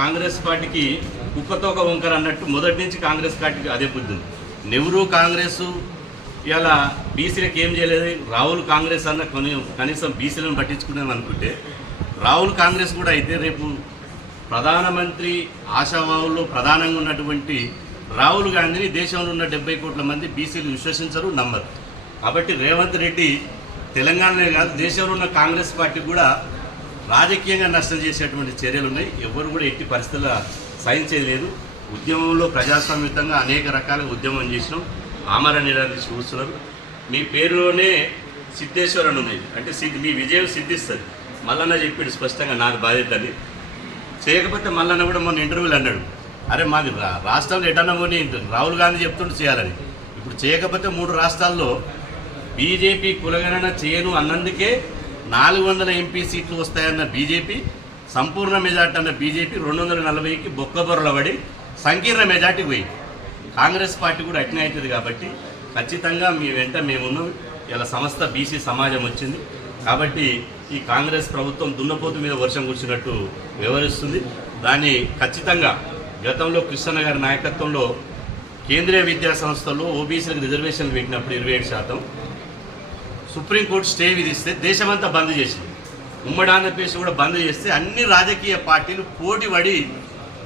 కాంగ్రెస్ పార్టీకి కుక్కతోక వంకర అన్నట్టు మొదటి నుంచి కాంగ్రెస్ పార్టీకి అదే బుద్ధి ఉంది. నెహ్రూ కాంగ్రెస్ ఇలా బీసీలకు ఏం చేయలేదు. రాహుల్ కాంగ్రెస్ అన్న కనీసం బీసీలను పట్టించుకున్నాం అనుకుంటే రాహుల్ కాంగ్రెస్ కూడా అయితే రేపు ప్రధానమంత్రి ఆశావాహుల్లో ప్రధానంగా ఉన్నటువంటి రాహుల్ గాంధీని దేశంలో ఉన్న 70 కోట్ల మంది బీసీలు విశ్వసించరు, నమ్మరు. కాబట్టి రేవంత్ రెడ్డి తెలంగాణనే కాదు దేశంలో ఉన్న కాంగ్రెస్ పార్టీ కూడా రాజకీయంగా నష్టం చేసేటువంటి చర్యలు ఉన్నాయి. ఎవరు కూడా ఎట్టి పరిస్థితుల్లో సహించేది లేదు. ఉద్యమంలో ప్రజాస్వామ్యుతంగా అనేక రకాలుగా ఉద్యమం చేసినాం. ఆమరణ నిరాదీక్ష కూర్చున్నారు. మీ పేరులోనే సిద్ధేశ్వర్ అని ఉంది, అంటే మీ విజయం సిద్ధిస్తుంది. మల్లన్న చెప్పాడు స్పష్టంగా నాకు బాధ్యత అని. చేయకపోతే మల్లన్న కూడా మొన్న ఇంటర్వ్యూలు అన్నాడు, అరే మాది రాష్ట్రంలో ఎటన్నా కొని రాహుల్ గాంధీ చెప్తుంటే చేయాలని. ఇప్పుడు చేయకపోతే 3 రాష్ట్రాల్లో బీజేపీ కులగణన చేయను అన్నందుకే 400 ఎంపీ సీట్లు వస్తాయన్న బీజేపీ, సంపూర్ణ మెజార్టీ అన్న బీజేపీ 240కి బొక్కబొరల పడి సంకీర్ణ మెజార్టీ పోయింది. కాంగ్రెస్ పార్టీ కూడా అట్నే అవుతుంది. కాబట్టి ఖచ్చితంగా మీ వెంట మేమున్నాం. ఇలా సమస్త బీసీ సమాజం వచ్చింది. కాబట్టి ఈ కాంగ్రెస్ ప్రభుత్వం దున్నపోతు మీద వర్షం కురిసినట్టు వ్యవహరిస్తుంది. దాన్ని ఖచ్చితంగా గతంలో కృష్ణ గారి నాయకత్వంలో కేంద్రీయ విద్యా సంస్థల్లో ఓబీసీలకు రిజర్వేషన్లు పెట్టినప్పుడు 27%, సుప్రీంకోర్టు స్టే విధిస్తే దేశమంతా బంద్ చేసింది. ఉమ్మడి ఆంధ్రప్రదేశ్ కూడా బంద్ చేస్తే అన్ని రాజకీయ పార్టీలు పోటీ పడి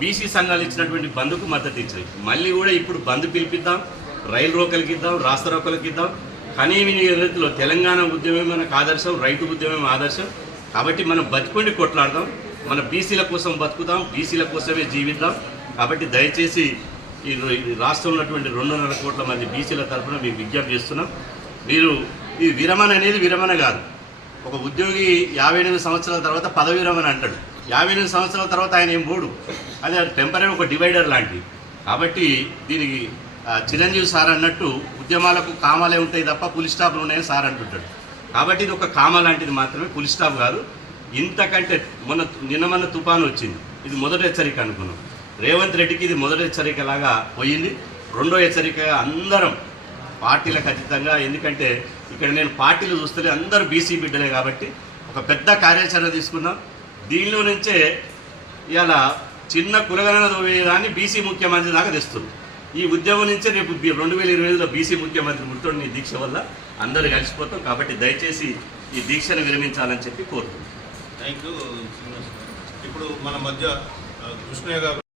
బీసీ సంఘాలు ఇచ్చినటువంటి బంద్కు మద్దతు ఇచ్చాయి. మళ్ళీ కూడా ఇప్పుడు బంద్ పిలిపిద్దాం, రైలు రోకలకి ఇద్దాం, రాష్ట్ర రోకలకి ఇద్దాం. కనీవిని రీతిలో తెలంగాణ ఉద్యమం మనకు ఆదర్శం, రైతు ఉద్యమం ఆదర్శం. కాబట్టి మనం బతుకుండి కొట్లాడదాం, మన బీసీల కోసం బతుకుదాం, బీసీల కోసమే జీవిద్దాం. కాబట్టి దయచేసి ఈ రాష్ట్రంలో ఉన్నటువంటి 2.5 కోట్ల మంది బీసీల తరఫున మీకు విజ్ఞప్తి చేస్తున్నాం. మీరు ఈ విరమణ అనేది విరమణ కాదు. ఒక ఉద్యోగి 58 సంవత్సరాల తర్వాత పదవి విరమణ అంటాడు. 58 సంవత్సరాల తర్వాత ఆయన ఏం పోడు. అది టెంపరీ ఒక డివైడర్ లాంటిది. కాబట్టి దీనికి చిరంజీవి సార్ అన్నట్టు ఉద్యమాలకు కామాలే ఉంటాయి తప్ప పులి స్టాప్లు ఉన్నాయని సార్ అంటుంటాడు. కాబట్టి ఇది ఒక కామ లాంటిది మాత్రమే, పులి స్టాప్ కాదు. ఇంతకంటే నిన్న తుఫాను వచ్చింది, ఇది మొదటి హెచ్చరిక అనుకున్నాం. రేవంత్ రెడ్డికి ఇది మొదటి హెచ్చరిక లాగా పోయింది. రెండో హెచ్చరికగా అందరం పార్టీలకు ఖచ్చితంగా, ఎందుకంటే ఇక్కడ నేను పార్టీలు చూస్తే అందరూ బీసీ బిడ్డలే కాబట్టి ఒక పెద్ద కార్యాచరణ తీసుకున్నాం. దీనిలో నుంచే ఇలా చిన్న కులగణన దాన్ని బీసీ ముఖ్యమంత్రి దాకా తెస్తుంది. ఈ ఉద్యమం నుంచే రేపు 2025లో బీసీ ముఖ్యమంత్రి మృతుడిని దీక్ష వల్ల అందరూ కలిసిపోతాం. కాబట్టి దయచేసి ఈ దీక్షను విరమించాలని చెప్పి కోరుతున్నాం. Thank you. ఇప్పుడు మన మధ్య కృష్ణయ్య గారు